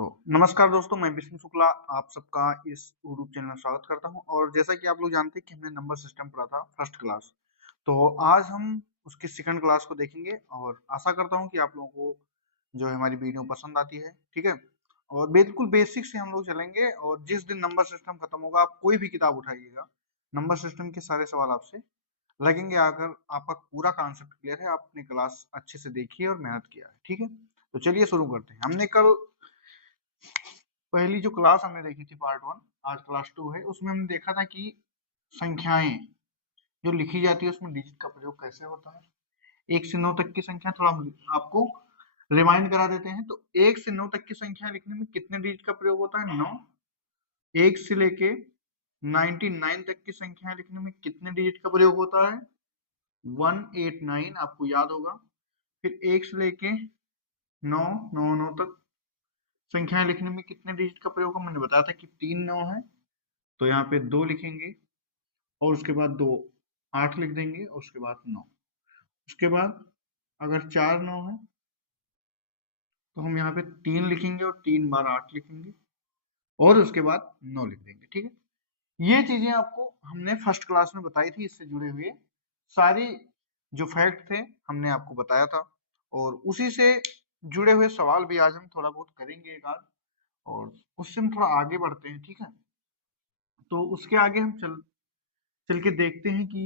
तो नमस्कार दोस्तों, मैं विष्णु शुक्ला आप सबका इस यूट्यूब चैनल में स्वागत करता हूं। और जैसा कि आप लोग जानते हैं कि हमने नंबर सिस्टम पढ़ा था फर्स्ट क्लास, तो आज हम उसकी सेकंड क्लास को देखेंगे और आशा करता हूं कि आप लोगों को जो है हमारी वीडियो पसंद आती है। ठीक है, और बिल्कुल बेसिक से हम लोग चलेंगे और जिस दिन नंबर सिस्टम खत्म होगा आप कोई भी किताब उठाइएगा, नंबर सिस्टम के सारे सवाल आपसे लगेंगे। अगर आपका पूरा कॉन्सेप्ट क्लियर है, आपने क्लास अच्छे से देखी है और मेहनत किया है। ठीक है, तो चलिए शुरू करते हैं। हमने कल पहली जो क्लास हमने देखी थी पार्ट 1, आज क्लास 2 है, उसमें हमने देखा था कि संख्याएं जो लिखी जाती है उसमें डिजिट का प्रयोग कैसे होता है। 1 से 9 तक की संख्या थोड़ा हम आपको रिमाइंड करा देते हैं। तो 1 से 9 तक की संख्या लिखने में कितने डिजिट का प्रयोग होता है? 9। 1 से लेके 99 तक की संख्या लिखने में कितने डिजिट का प्रयोग होता है? 189, आपको याद होगा। फिर 1 से लेके 9 9 9 तक संख्याएं लिखने में कितने डिजिट का प्रयोग होगा? मैंने बताया था कि 3 9 है, तो यहाँ पे 2 लिखेंगे और उसके बाद 2 8 लिख देंगे और उसके बाद 9। उसके बाद अगर 4 9 है तो हम यहाँ पे 3 लिखेंगे और 3 बार 8 लिखेंगे और उसके बाद 9 लिख देंगे। ठीक है, ये चीजें आपको हमने फर्स्ट क्लास में बताई थी। इससे जुड़े हुए सारी जो फैक्ट थे हमने आपको बताया था और उसी से जुड़े हुए सवाल भी आज हम थोड़ा बहुत करेंगे एक आध, और उससे हम थोड़ा आगे बढ़ते हैं। ठीक है, तो उसके आगे हम चल चल के देखते हैं कि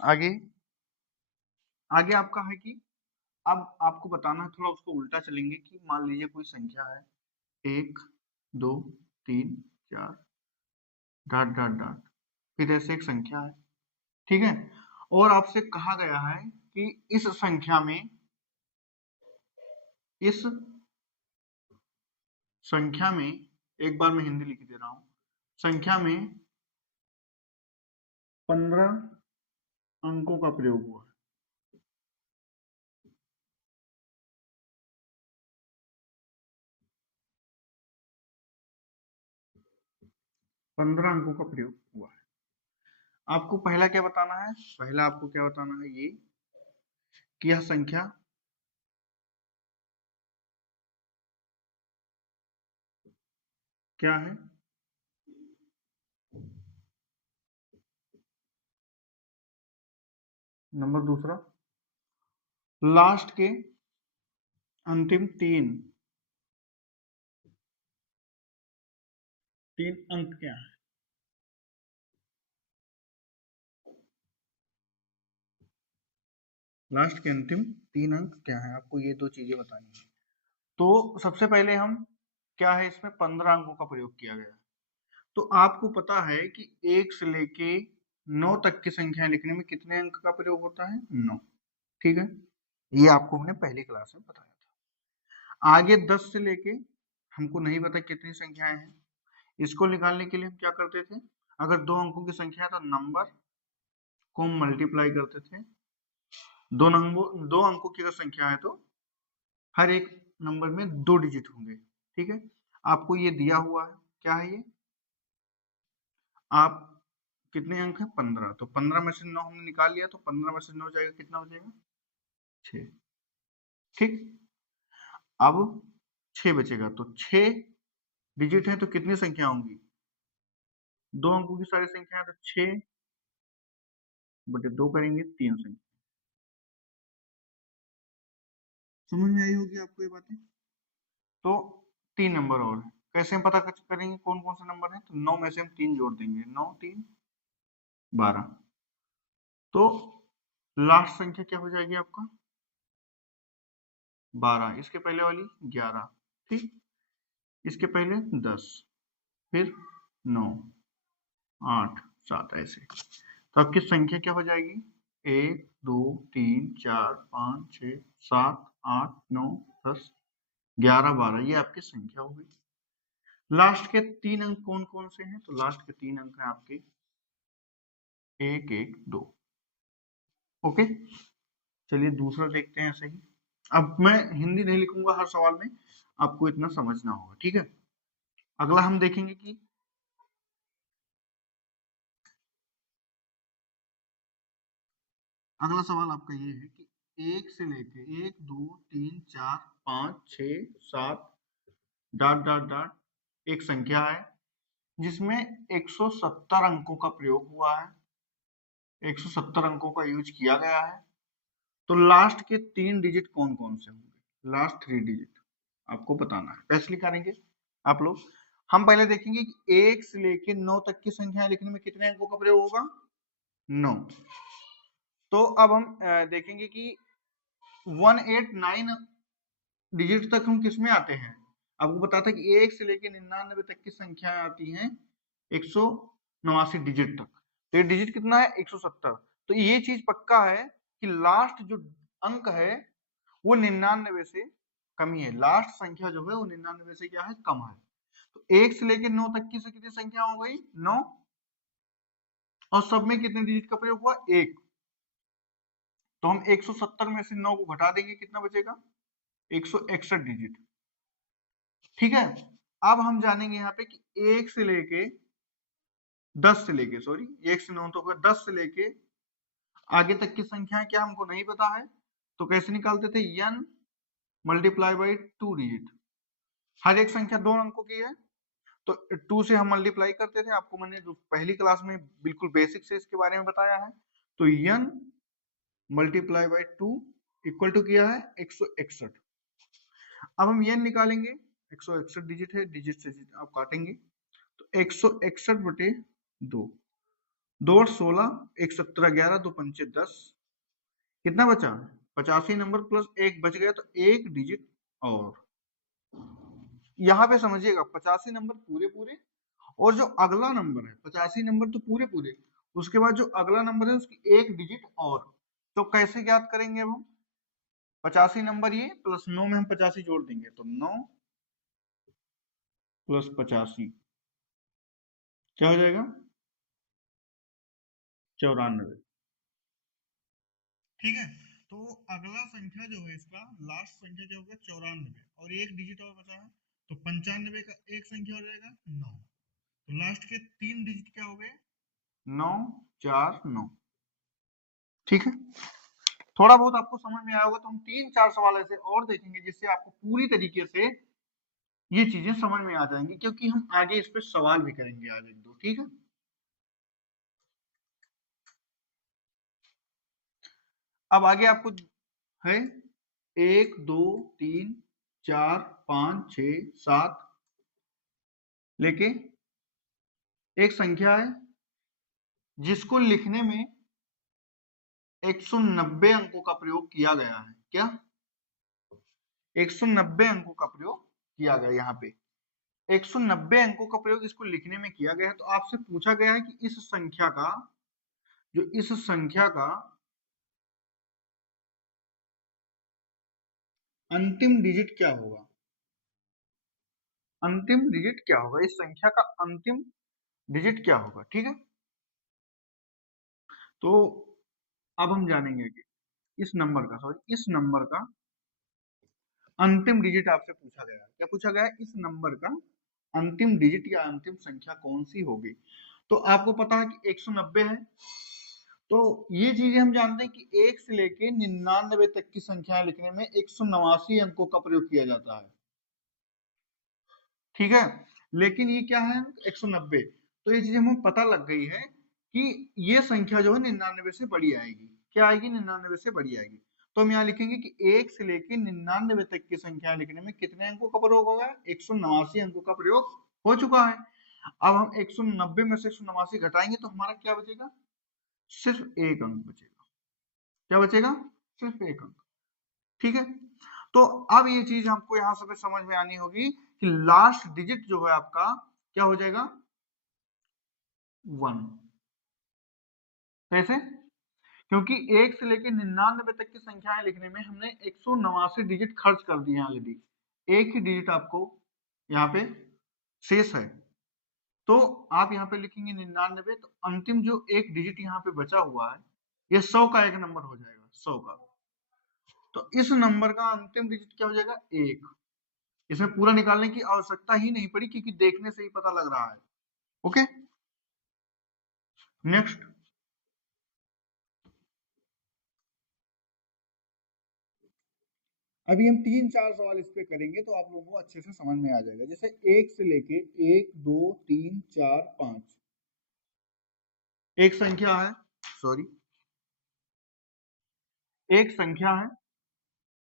आगे आगे आपका है कि अब आपको बताना है, थोड़ा उसको उल्टा चलेंगे कि मान लीजिए कोई संख्या है 1 2 3 4 डॉट डॉट डॉट, फिर ऐसे एक संख्या है। ठीक है, और आपसे कहा गया है कि इस संख्या में एक बार मैं हिंदी लिख दे रहा हूं, संख्या में 15 अंकों का प्रयोग हुआ है। 15 अंकों का प्रयोग हुआ है। आपको पहला क्या बताना है? पहला आपको क्या बताना है? ये कि यह संख्या क्या है? नंबर दूसरा, लास्ट के अंतिम तीन अंक क्या है? लास्ट के अंतिम 3 अंक क्या है? आपको ये दो चीजें बतानी है। तो सबसे पहले हम क्या है, इसमें 15 अंकों का प्रयोग किया गया। तो आपको पता है कि 1 से लेके 9 तक की संख्या लिखने में कितने अंक का प्रयोग होता है? 9। ठीक है, ये आपको हमने पहली क्लास में बताया था। आगे 10 से लेके हमको नहीं पता कितनी संख्याएं हैं, इसको निकालने के लिए हम क्या करते थे? अगर 2 अंकों की संख्या है तो नंबर को हम मल्टीप्लाई करते थे। 2 अंकों की अगर संख्या है तो हर एक नंबर में 2 डिजिट होंगे। ठीक है, आपको ये दिया हुआ है, क्या है ये? आप कितने अंक है? 15, तो 15 में से 9 हमने निकाल लिया, तो 15 में से 9 जाएगा, कितना बचेगा? 6। ठीक, अब 6 बचेगा, तो 6 डिजिट है तो कितनी संख्या होंगी? 2 अंकों की सारी संख्या है तो 6 बटे 2 करेंगे, 3 संख्या। समझ में आई होगी आपको ये बातें? तो 3 नंबर और है। कैसे हम पता करेंगे कौन कौन से नंबर है? तो 9 में से हम 3 जोड़ देंगे, 9 3 12। तो लास्ट संख्या क्या हो जाएगी आपका? 12। इसके पहले वाली 11। ठीक, इसके पहले 10, फिर 9 8 7, ऐसे। तो आपकी संख्या क्या हो जाएगी? 1 2 3 4 5 6 7 8 9 10 11 12, ये आपकी संख्या हो गई। लास्ट के 3 अंक कौन कौन से हैं? तो लास्ट के 3 अंक हैं आपके 1 1 2। ओके, चलिए दूसरा देखते हैं ऐसे ही। अब मैं हिंदी नहीं लिखूंगा हर सवाल में, आपको इतना समझना होगा। ठीक है, अगला हम देखेंगे कि अगला सवाल आपका ये है कि एक से लेके 1 2 3 4 5 6 7 डॉट डॉट डॉट एक संख्या है जिसमें 170 अंकों का प्रयोग हुआ है, 170 अंकों का यूज किया गया है। तो लास्ट के 3 डिजिट कौन कौन से होंगे? लास्ट 3 डिजिट आपको बताना है। कैसे निकालेंगे आप लोग? हम पहले देखेंगे कि 1 से लेके 9 तक की संख्या लिखने में कितने अंकों का प्रयोग होगा? 9। तो अब हम देखेंगे कि 189 डिजिट तक हम किस में आते हैं? आपको पता था कि 1 से लेके 99 तक की संख्या आती हैं 189 डिजिट तक। तो ये डिजिट कितना है? 170। तो ये चीज पक्का है कि लास्ट जो अंक है वो 99 से कम ही है। लास्ट संख्या जो है वो 99 से क्या है? कम है। तो 1 से लेके 9 तक की से कितनी संख्या हो गई? 9। और सब में कितने डिजिट का प्रयोग हुआ? 1। तो हम 170 में से 9 को घटा देंगे, कितना बचेगा? 161 डिजिट। ठीक है। अब हम जानेंगे यहाँ पे कि 1 से लेके 10 से लेके, सॉरी 1 से 9 तो 10 से लेके आगे तक की संख्या क्या हमको नहीं पता है। तो कैसे निकालते थे? n multiply by 2 digit. हर एक संख्या 2 अंकों की है तो 2 से हम मल्टीप्लाई करते थे। आपको मैंने पहली क्लास में बिल्कुल बेसिक से इसके बारे में बताया है। तो n multiply by 2 equal to किया है 161। अब हम n निकालेंगे, 161 डिजिट है, डिजिट से आप काटेंगे तो 161 बटे 2, 2 और 16, 117 11 2 पंचे 10, कितना बचा? 85 नंबर प्लस 1 बच गया, तो एक डिजिट और। यहाँ पे समझिएगा 85 नंबर पूरे पूरे, और जो अगला नंबर है 85 नंबर तो पूरे पूरे, उसके बाद जो अगला नंबर है उसकी एक डिजिट और। तो कैसे ज्ञात करेंगे अब हम? 85 नंबर ये प्लस 9 में हम 85 जोड़ देंगे तो 9 प्लस 85 क्या हो जाएगा? 94। ठीक है। तो अगला संख्या जो है इसका लास्ट संख्या क्या होगा? 94, और एक डिजिट और बचा है तो 95 का एक संख्या हो जाएगा 9। तो लास्ट के 3 डिजिट क्या हो गए? 9 4 9। ठीक है। थोड़ा बहुत आपको समझ में आया होगा तो हम 3-4 सवाल ऐसे और देखेंगे जिससे आपको पूरी तरीके से ये चीजें समझ में आ जाएंगी, क्योंकि हम आगे इस पे सवाल भी करेंगे आज एक दो। ठीक है। अब आगे आपको है 1 2 3 4 5 6 7 लेके एक संख्या है जिसको लिखने में 190 अंकों का प्रयोग किया गया है। क्या? 190 अंकों का प्रयोग किया गया। यहाँ पे 190 अंकों का प्रयोग इसको लिखने में किया गया है। तो आपसे पूछा गया है कि इस संख्या का, जो इस संख्या का अंतिम डिजिट क्या होगा? अंतिम डिजिट क्या होगा? इस संख्या का अंतिम डिजिट क्या होगा? ठीक है। तो अब हम जानेंगे कि इस नंबर का, सॉरी इस नंबर का अंतिम डिजिट आपसे पूछा गया है। क्या पूछा गया है? इस नंबर का अंतिम डिजिट या अंतिम संख्या कौन सी होगी? तो आपको पता है कि 190 है। तो ये चीजें हम जानते हैं कि 1 से लेके 99 तक की संख्या लिखने में 189 अंकों का प्रयोग किया जाता है। ठीक है। लेकिन ये क्या है? 190। तो ये चीज हमें पता लग गई है कि ये संख्या जो है 99 से बड़ी आएगी। क्या आएगी? 99 से बड़ी आएगी। तो हम यहाँ लिखेंगे कि 1 से लेके 99 तक की संख्या लिखने में कितने अंकों का प्रयोग होगा? 189 अंकों का प्रयोग हो चुका है। अब हम 190 में से 189 घटाएंगे तो हमारा क्या बचेगा? सिर्फ एक अंक बचेगा। क्या बचेगा? सिर्फ एक अंक। ठीक है। तो अब ये चीज हमको यहां से समझ में आनी होगी कि लास्ट डिजिट जो है आपका क्या हो जाएगा? 1। कैसे? क्योंकि 1 से लेकर 99 तक की संख्याएं लिखने में हमने 189 डिजिट खर्च कर दिए हैं ऑलरेडी। एक ही डिजिट आपको यहाँ पे शेष है। तो आप यहाँ पे लिखेंगे 99, तो अंतिम जो एक डिजिट यहाँ पे बचा हुआ है ये 100 का एक नंबर हो जाएगा, 100 का। तो इस नंबर का अंतिम डिजिट क्या हो जाएगा? 1। इसमें पूरा निकालने की आवश्यकता ही नहीं पड़ी क्योंकि देखने से ही पता लग रहा है। ओके। नेक्स्ट। अभी हम 3-4 सवाल इस पे करेंगे तो आप लोगों को अच्छे से समझ में आ जाएगा। जैसे 1 से लेके 1 2 3 4 5 एक संख्या है, सॉरी एक संख्या है,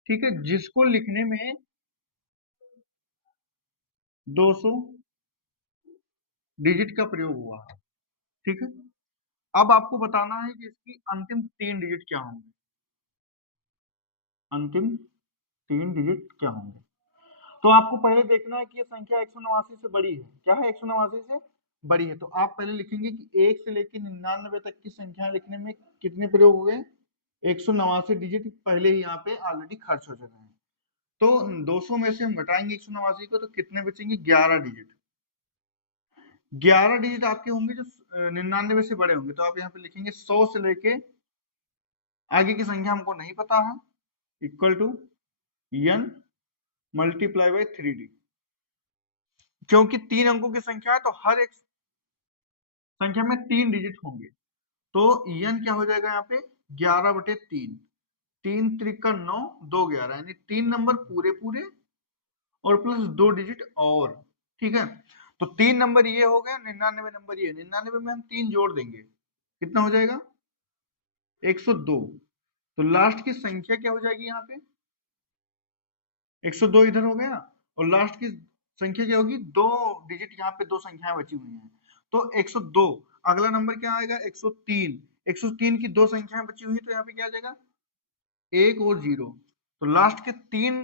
ठीक है, जिसको लिखने में 200 डिजिट का प्रयोग हुआ है, ठीक है। अब आपको बताना है कि इसकी अंतिम 3 डिजिट क्या होंगे, अंतिम 3 डिजिट क्या होंगे। तो आपको पहले देखना है कि ये संख्या 189 से बड़ी है, क्या है, 189 से बड़ी है। तो आप पहले लिखेंगे कि 1 से लेकर 99 तक की संख्या लिखने में कितने प्रयोग हुए, 189 डिजिट पहले ही यहाँ पे ऑलरेडी खर्च हो चुके हैं। तो 200 में से हम घटाएंगे 189 को, तो कितने बचेंगे, 11 डिजिट। 11 डिजिट आपके होंगे जो 99 से बड़े होंगे। तो आप यहाँ पे लिखेंगे 100 से लेके आगे की संख्या हमको नहीं पता है, equal to n multiply by 3d। क्योंकि 3 अंकों की संख्या है तो हर एक संख्या में 3 डिजिट होंगे। तो n क्या हो जाएगा यहाँ पे, 11/3, 3 त्रिका 9, 2 11, यानी 3 नंबर पूरे पूरे और प्लस 2 डिजिट और, ठीक है। तो 3 नंबर ये हो गए, 99 नंबर ये, 99 में हम 3 जोड़ देंगे, कितना हो जाएगा, 102। तो लास्ट की संख्या क्या हो जाएगी यहाँ पे, 102 इधर हो गया, और लास्ट की संख्या क्या होगी, 2 डिजिट, यहाँ पे 2 संख्याएं बची हुई हैं, तो 102। अगला नंबर क्या आएगा, 103। 103 की 2 संख्याएं बची हुई, तो यहाँ पे क्या आ जाएगा, 1 और 0। तो लास्ट के 3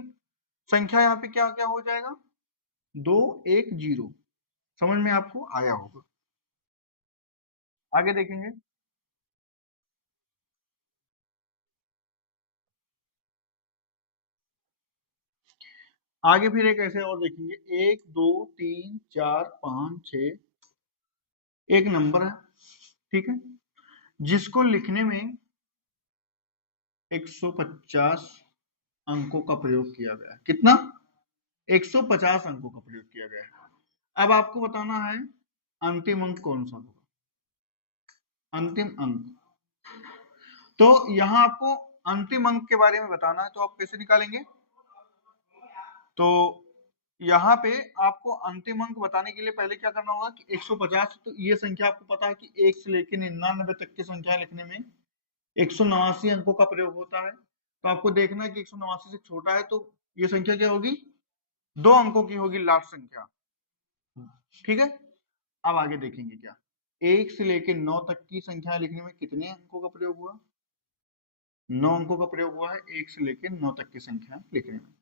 संख्या यहाँ पे क्या क्या हो जाएगा, 2 1 0। समझ में आपको आया होगा। आगे देखेंगे, आगे फिर एक ऐसे और देखेंगे, 1 2 3 4 5 6, एक नंबर है, ठीक है, जिसको लिखने में 150 अंकों का प्रयोग किया गया है। कितना, 150 अंकों का प्रयोग किया गया है। अब आपको बताना है अंतिम अंक कौन सा होगा, अंतिम अंक। तो यहां आपको अंतिम अंक के बारे में बताना है, तो आप कैसे निकालेंगे, तो यहाँ पे आपको अंतिम अंक बताने के लिए पहले क्या करना होगा कि 150, तो ये संख्या आपको पता है कि 1 से लेकर 99 तक की संख्या लिखने में 189 अंकों का प्रयोग होता है। तो आपको देखना है कि 189 से छोटा है, तो ये संख्या क्या होगी, 2 अंकों की होगी लास्ट संख्या, ठीक है। अब आगे देखेंगे क्या, 1 से लेकर 9 तक की संख्या लिखने में कितने अंकों का प्रयोग हुआ, 9 अंकों का प्रयोग हुआ है 1 से लेकर 9 तक की संख्या लिखने में।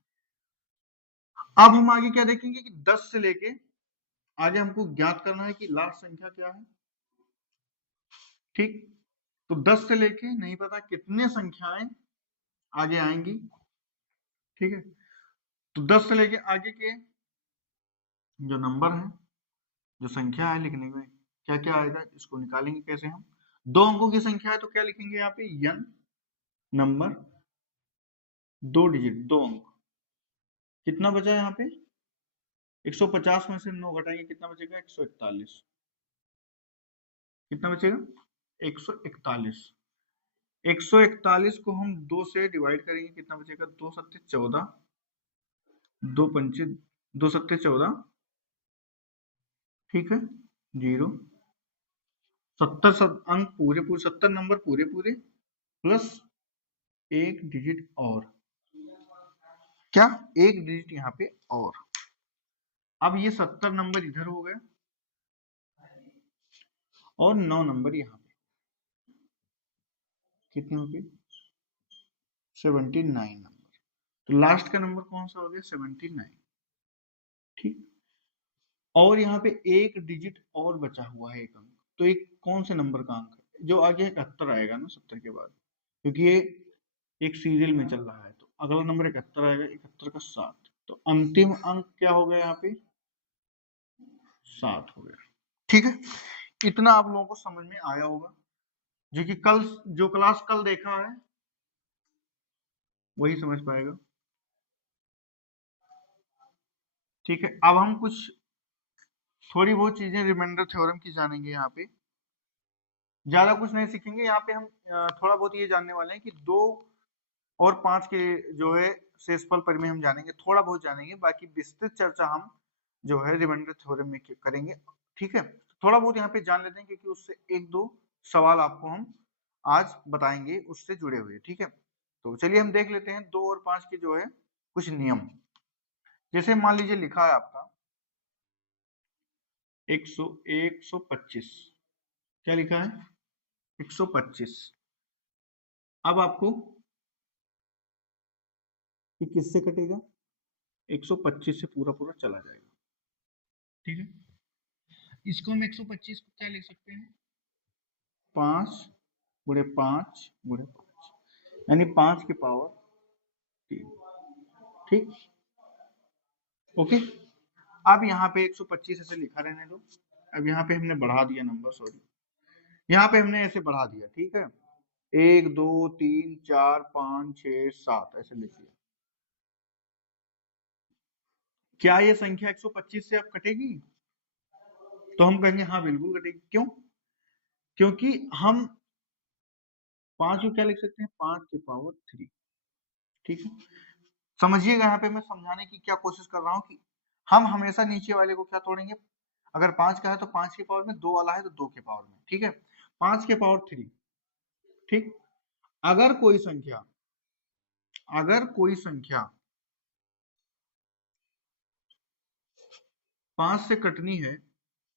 अब हम आगे क्या देखेंगे कि 10 से लेके आगे हमको ज्ञात करना है कि लास्ट संख्या क्या है, ठीक। तो 10 से लेके नहीं पता कितने संख्याएं आगे आएंगी, ठीक है। तो 10 से लेके आगे के जो नंबर है, जो संख्या है लिखने में क्या क्या आएगा, इसको निकालेंगे कैसे हम। 2 अंकों की संख्या है तो क्या लिखेंगे यहाँ पे, n नंबर 2 डिजिट 2 अंक। कितना बचा यहाँ पे, 150 में से 9 घटाएंगे कितना बचेगा, 141। कितना बचेगा, 141। 141 को हम 2 से डिवाइड करेंगे, कितना बचेगा, 2 सत्ते 14, 2 पंचे 2 सत्ते 14, ठीक है, 0। 70 अंक पूरे पूरे, 70 नंबर पूरे पूरे प्लस 1 डिजिट और, क्या, 1 डिजिट यहाँ पे और। अब ये 70 नंबर इधर हो गए और 9 नंबर यहाँ पे, कितने हो गए, 79 नंबर। तो लास्ट का नंबर कौन सा हो गया, 79, ठीक। और यहाँ पे 1 डिजिट और बचा हुआ है, एक अंक। तो एक कौन से नंबर का अंक है, जो आगे 71 आएगा ना 70 के बाद, क्योंकि ये एक सीरियल में चल रहा है। तो अगला नंबर 71 आएगा, 71 का 7। तो अंतिम अंक क्या हो गया यहाँ पे, 7 हो गया, ठीक है। इतना आप लोगों को समझ में आया होगा, जो कि कल जो क्लास कल देखा है वही समझ पाएगा, ठीक है। अब हम कुछ थोड़ी बहुत चीजें रिमाइंडर थ्योरम की जानेंगे, यहाँ पे ज्यादा कुछ नहीं सीखेंगे। यहाँ पे हम थोड़ा बहुत ये जानने वाले हैं कि दो और 5 के जो है शेषफल परिमेय हम जानेंगे, थोड़ा बहुत जानेंगे, बाकी विस्तृत चर्चा हम जो है रिमाइंडर थ्योरम में करेंगे। ठीक है, थोड़ा बहुत यहाँ पे जान लेते हैं क्योंकि उससे एक दो सवाल आपको हम आज बताएंगे उससे जुड़े हुए। ठीक है, तो चलिए हम देख लेते हैं 2 और 5 के जो है कुछ नियम। जैसे मान लीजिए लिखा है आपका 125, क्या लिखा है 125। अब आपको ये किससे कटेगा, 125 से पूरा पूरा चला जाएगा। ठीक है, इसको हम 125 को क्या लिख सकते हैं, 5 × 5 × 5, यानी 5 की पावर 3। ठीक, ओके। अब यहाँ पे 125 ऐसे लिखा रहने दो। अब यहाँ पे हमने बढ़ा दिया नंबर, सॉरी, यहाँ पे हमने ऐसे बढ़ा दिया। ठीक है, 1 2 3 4 5 6 7 ऐसे लिख दिया। क्या ये संख्या 125 से अब कटेगी? तो हम कहेंगे हाँ बिल्कुल कटेगी। क्यों? क्योंकि हम 5 को क्या लिख सकते हैं, 5 की पावर 3। ठीक है, समझिएगा यहाँ पे मैं समझाने की क्या कोशिश कर रहा हूँ कि हम हमेशा नीचे वाले को क्या तोड़ेंगे, अगर 5 का है तो 5 की पावर में, 2 वाला है तो 2 के पावर में। ठीक है, 5 के पावर 3। ठीक, अगर कोई संख्या, अगर कोई संख्या 5 से कटनी है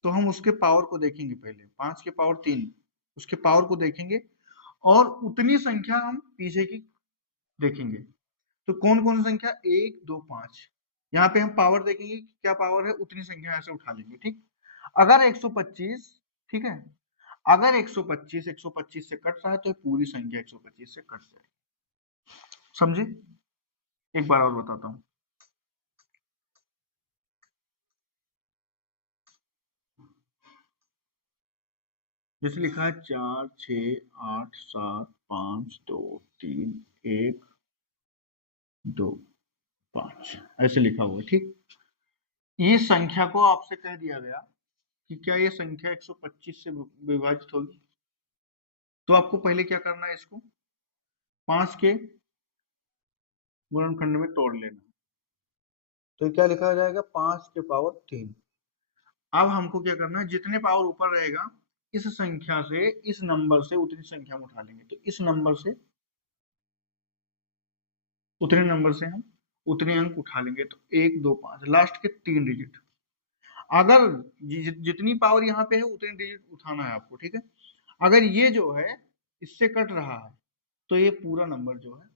तो हम उसके पावर को देखेंगे। पहले 5 के पावर 3, उसके पावर को देखेंगे और उतनी संख्या हम पीछे की देखेंगे। तो कौन कौन सी संख्या, 1 2 5, यहाँ पे हम पावर देखेंगे कि क्या पावर है, उतनी संख्या ऐसे उठा लेंगे। ठीक, अगर 125, ठीक है, अगर 125 से कट रहा है तो पूरी संख्या 125 से कट जाएगी। समझे? एक बार और बताता हूँ। जैसे लिखा है 4 6 8 7 5 2 3 1 2 5 ऐसे लिखा हुआ है। ठीक, ये संख्या को आपसे कह दिया गया कि क्या ये संख्या 125 से विभाजित होगी, तो आपको पहले क्या करना है, इसको 5 के गुणनखंड में तोड़ लेना। तो क्या लिखा जाएगा, 5 के पावर 3। अब हमको क्या करना है, जितने पावर ऊपर रहेगा इस संख्या से, इस नंबर से उतनी संख्या हम उठा लेंगे। तो इस नंबर से उतने नंबर से हम उतने अंक उठा लेंगे। तो 1 2 5 लास्ट के 3 डिजिट, अगर जितनी पावर यहाँ पे है उतनी डिजिट उठाना है आपको। ठीक है, अगर ये जो है इससे कट रहा है तो ये पूरा नंबर जो है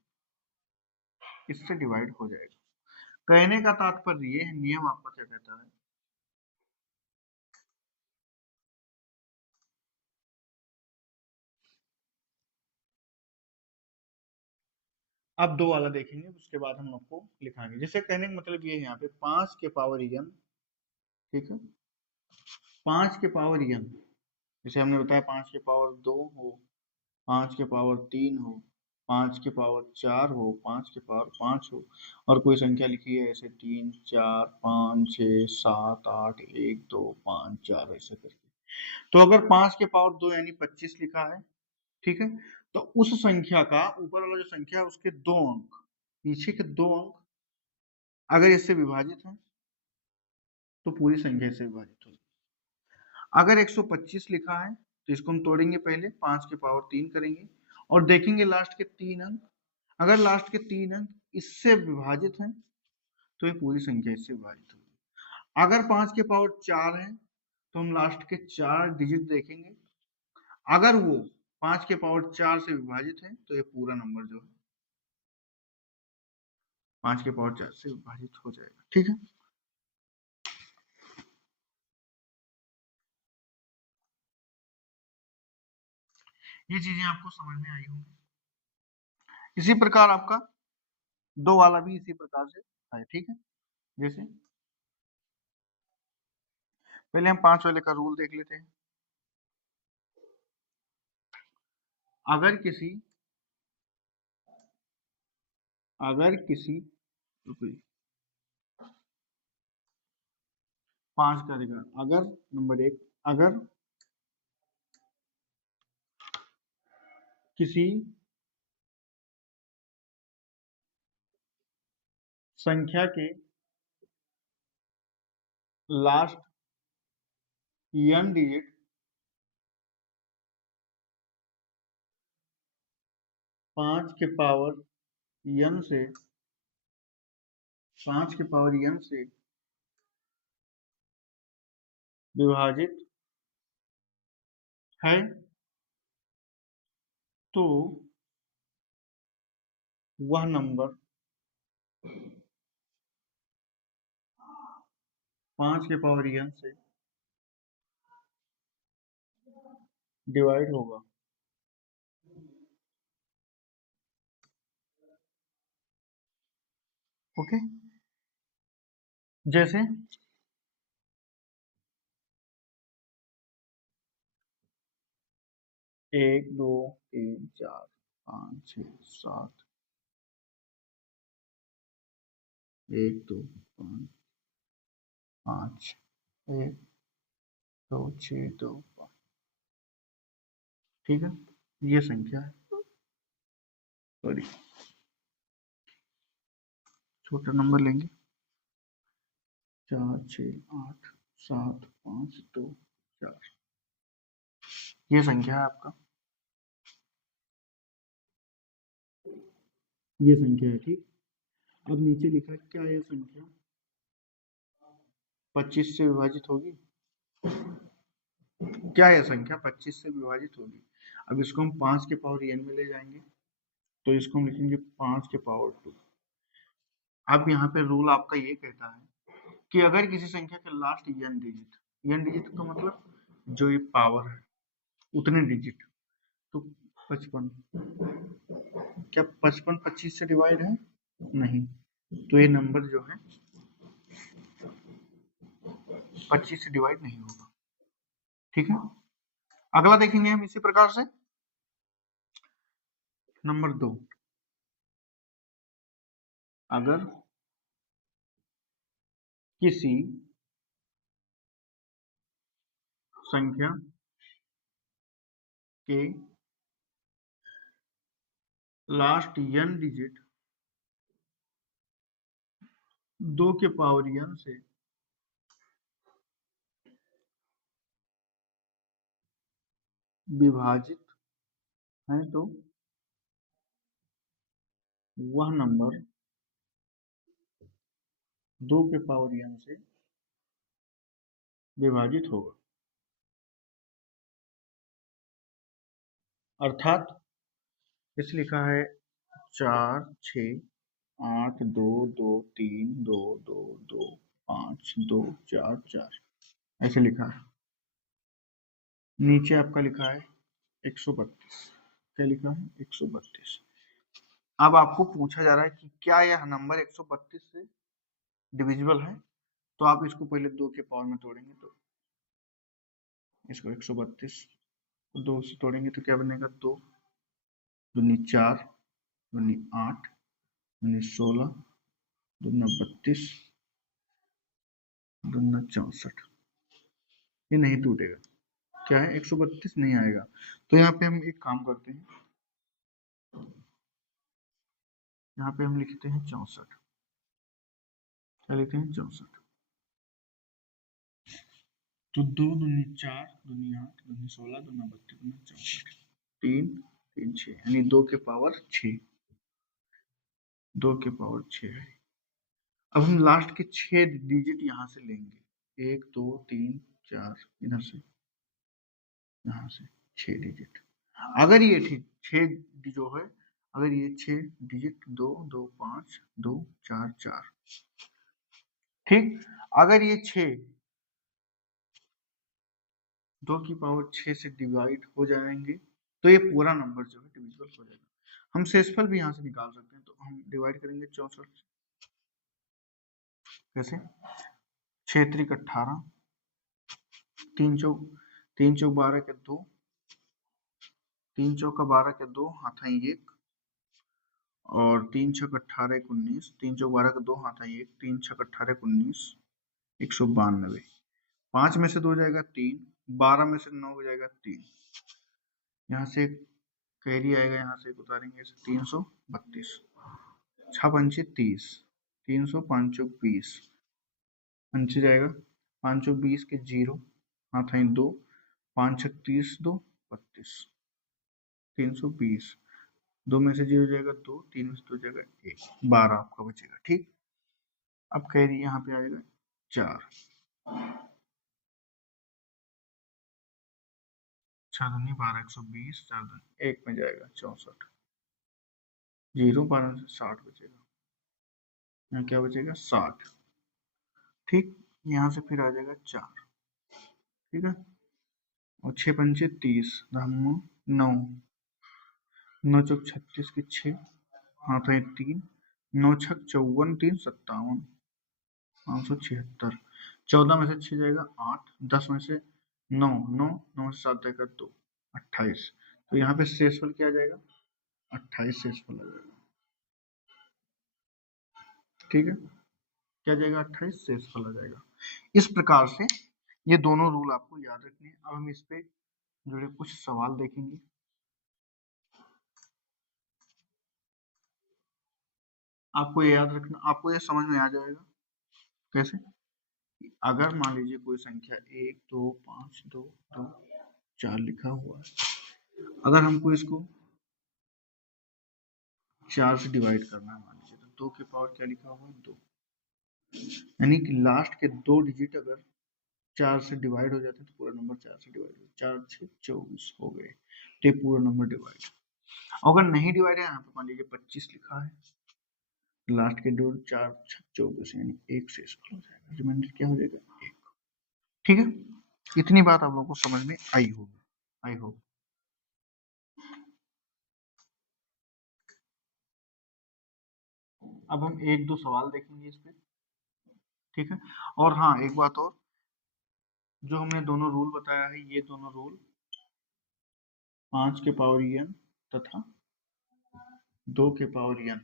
इससे डिवाइड हो जाएगा। कहने का तात्पर्य ये है, नियम आपका क्या कहता है, अब 2 वाला देखेंगे उसके बाद हम आपको लिखाएंगे। जैसे कहने का मतलब ये है, यहाँ पे 5 के पावर n, ठीक है, 5 के पावर n, जैसे हमने बताया 5 के पावर 2 हो, 5 के पावर 3 हो, 5 के पावर 4 हो, 5 के पावर 5 हो, और कोई संख्या लिखी है ऐसे 3 4 5 6 7 8 1 2 5 4 ऐसे करके। तो अगर 5 के पावर 2 यानी 25 लिखा है, ठीक है, तो उस संख्या का ऊपर वाला जो संख्या है उसके 2 अंक, पीछे के 2 अंक अगर इससे विभाजित है तो पूरी संख्या इससे विभाजित होगी। अगर 125 लिखा है तो इसको हम तोड़ेंगे, पहले 5 के पावर 3 करेंगे और देखेंगे लास्ट के 3 अंक, अगर लास्ट के 3 अंक इससे विभाजित हैं तो ये पूरी संख्या इससे विभाजित होगी। अगर 5 के पावर 4 है तो हम लास्ट के 4 डिजिट देखेंगे, अगर वो 5 के पावर 4 से विभाजित है तो ये पूरा नंबर जो है 5 के पावर 4 से विभाजित हो जाएगा। ठीक है, ये चीजें आपको समझ में आई होंगी। इसी प्रकार आपका 2 वाला भी इसी प्रकार से है। ठीक है, जैसे पहले हम 5 वाले का रूल देख लेते हैं। अगर किसी अगर किसी रुकिए, 5 का देखा, अगर नंबर 1, अगर किसी संख्या के लास्ट n डिजिट पांच के पावर n से विभाजित है तो वह नंबर 5 के पावर n से डिवाइड होगा। ओके, जैसे 1 2 3 4 5 6 7 1 2 5 5 1 2 6 2 5। ठीक है, ये संख्या है, सॉरी छोटा नंबर लेंगे 4 6 8 7 5 2 4। ये संख्या है आपका, ये संख्या है। ठीक, अब नीचे लिखा क्या है, संख्या 25 से विभाजित होगी। क्या यह संख्या 25 से विभाजित होगी। अब इसको हम 5 के पावर n में ले जाएंगे, तो इसको हम लिखेंगे 5 के पावर 2। अब यहाँ पे रूल आपका ये कहता है कि अगर किसी संख्या के लास्ट n डिजिट का मतलब जो ये पावर है उतने डिजिट, तो 55, क्या 55 25 से डिवाइड है? नहीं, तो ये नंबर जो है 25 से डिवाइड नहीं होगा। ठीक है, अगला देखेंगे हम इसी प्रकार से। नंबर 2, अगर किसी संख्या के लास्ट n डिजिट 2 के पावर n से विभाजित है तो वह नंबर 2 के पावर n से विभाजित होगा। अर्थात इस लिखा है 4 6 8 2 2 3 2 2 2 5 2 4 4 ऐसे लिखा है। नीचे आपका लिखा है 132। क्या लिखा है? 132। अब आपको पूछा जा रहा है कि क्या यह नंबर 132 से डिविजिबल है, तो आप इसको पहले 2 के पावर में तोड़ेंगे, तो इसको 132 को 2 से तोड़ेंगे तो क्या बनेगा? 2 दूनी 4 दूनी 8 दूनी 16 दूना 32 दूना 64। ये नहीं टूटेगा। क्या है? 132 नहीं आएगा। तो यहाँ पे हम एक काम करते हैं, यहाँ पे हम लिखते हैं 64। क्या लिखते हैं? 64। तो 2 दूनी 4 दूनी 8 दूनी 16 दूना 32 दूना 64, 3 3 6, यानी 2 के पावर 6, 2 के पावर 6 है। अब हम लास्ट के 6 डिजिट यहाँ से लेंगे, 1 2 3 4, इधर से यहाँ से 6 डिजिट। अगर ये ठीक 6 जो है, अगर ये 6 डिजिट 2 2 5 2 4 4, ठीक, अगर ये 6 2 की पावर 6 से डिवाइड हो जाएंगे तो ये पूरा नंबर जो है डिविजिबल हो जाएगा। हम शेषफल भी यहाँ से निकाल सकते हैं, तो हम डिवाइड करेंगे 64। कैसे? 6 त्रिक 18, 3 चौक 12 के 2, 3 चौका 12 के 2 हाथा 1, और 3 छक 18 19, 3 चौक 12 के 2 हाथा 1, 3 छक 18 19, 192। 5 में से 2 जाएगा 3, 12 में से 9 हो जाएगा 3, यहाँ से कैरी आएगा, यहाँ से उतारेंगे 332, 6 पंचे 30, 300 520 पंचे जाएगा 520 के 0 हाथ आई 2 5 6 30 2 32 320 2 में से 0 जाएगा 2 3 में से 2 जाएगा 1 12 आपका बचेगा। ठीक, अब कह रही है यहाँ पे आ जाएगा 4 4 दूनी 12 120 4 दूनी 1 में जाएगा 64 0 12 से 60 बचेगा। यहाँ क्या बचेगा 60। ठीक, यहाँ से फिर आ जाएगा 4। ठीक है, और 6 पंचे 30 9 9 चौक 36 के 6 हाथ है 3 9 छक 54 3 57 576 14 में से 6 जाएगा 8 10 में से 9 9 9 में से 7 जाएगा 2 28। तो यहाँ पे शेषफल क्या आ जाएगा 28 शेषफल आ जाएगा। ठीक है, क्या जाएगा 28 शेषफल आ जाएगा। इस प्रकार से ये दोनों रूल आपको याद रखने हैं। अब हम इस पे जुड़े कुछ सवाल देखेंगे। आपको ये याद रखना, आपको ये समझ में आ जाएगा कैसे। अगर मान लीजिए कोई संख्या 1 2 5 2 2 4 लिखा हुआ है, अगर हमको इसको 4 से डिवाइड करना है मान लीजिए, तो 2 के पावर क्या लिखा हुआ है 2, यानी कि लास्ट के 2 डिजिट अगर 4 से डिवाइड हो जाते तो पूरा नंबर 4 से डिवाइड हो, 4 6 24 हो गए, तो ये पूरा नंबर डिवाइड। अगर नहीं डिवाइड है, यहाँ पे मान लीजिए 25 लिखा है, लास्ट के 2 4 6 24 यानी 1 शेषफल हो जाएगा, रिमाइंडर क्या हो जाएगा 1। ठीक है, इतनी बात आप लोगों को समझ में आई होगी, आई होप। अब हम 1 2 सवाल देखेंगे इस पे। ठीक है, और हाँ एक बात और, जो हमने दोनों रूल बताया है, ये दोनों रूल 5 के पावर n तथा 2 के पावर n,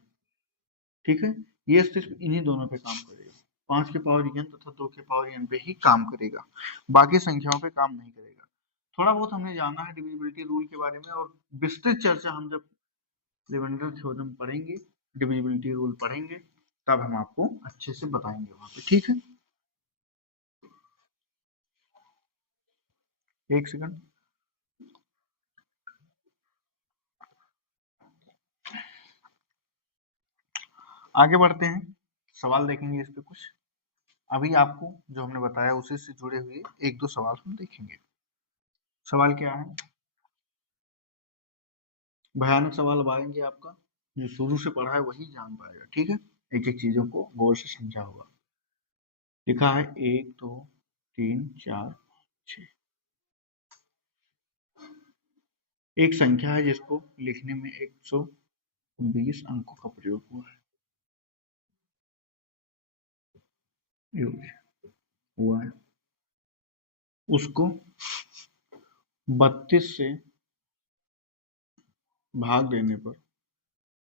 ठीक है, ये सिर्फ इन्हीं दोनों पे काम करेगा। 5 के पावर n तथा 2 के पावर n पे ही काम करेगा, बाकी संख्याओं पे काम नहीं करेगा। थोड़ा बहुत हमने जाना है डिविजिबिलिटी रूल के बारे में, और विस्तृत चर्चा हम जब रिमाइंडर थ्योरम पढ़ेंगे, डिविजिबिलिटी रूल पढ़ेंगे, तब हम आपको अच्छे से बताएंगे वहां पे। ठीक है, एक सेकंड। आगे बढ़ते हैं, सवाल देखेंगे इस पे कुछ। अभी आपको जो हमने बताया उसी से जुड़े हुए 1 2 सवाल हम देखेंगे। सवाल क्या है, भयानक सवाल अब आएंगे आपका, जो शुरू से पढ़ा है वही जान पाएगा। ठीक है, एक एक चीजों को गौर से समझा होगा। लिखा है 1 2 3 4 5 6। एक संख्या है जिसको लिखने में 120 अंकों का प्रयोग हुआ है, उसको 32 से भाग देने पर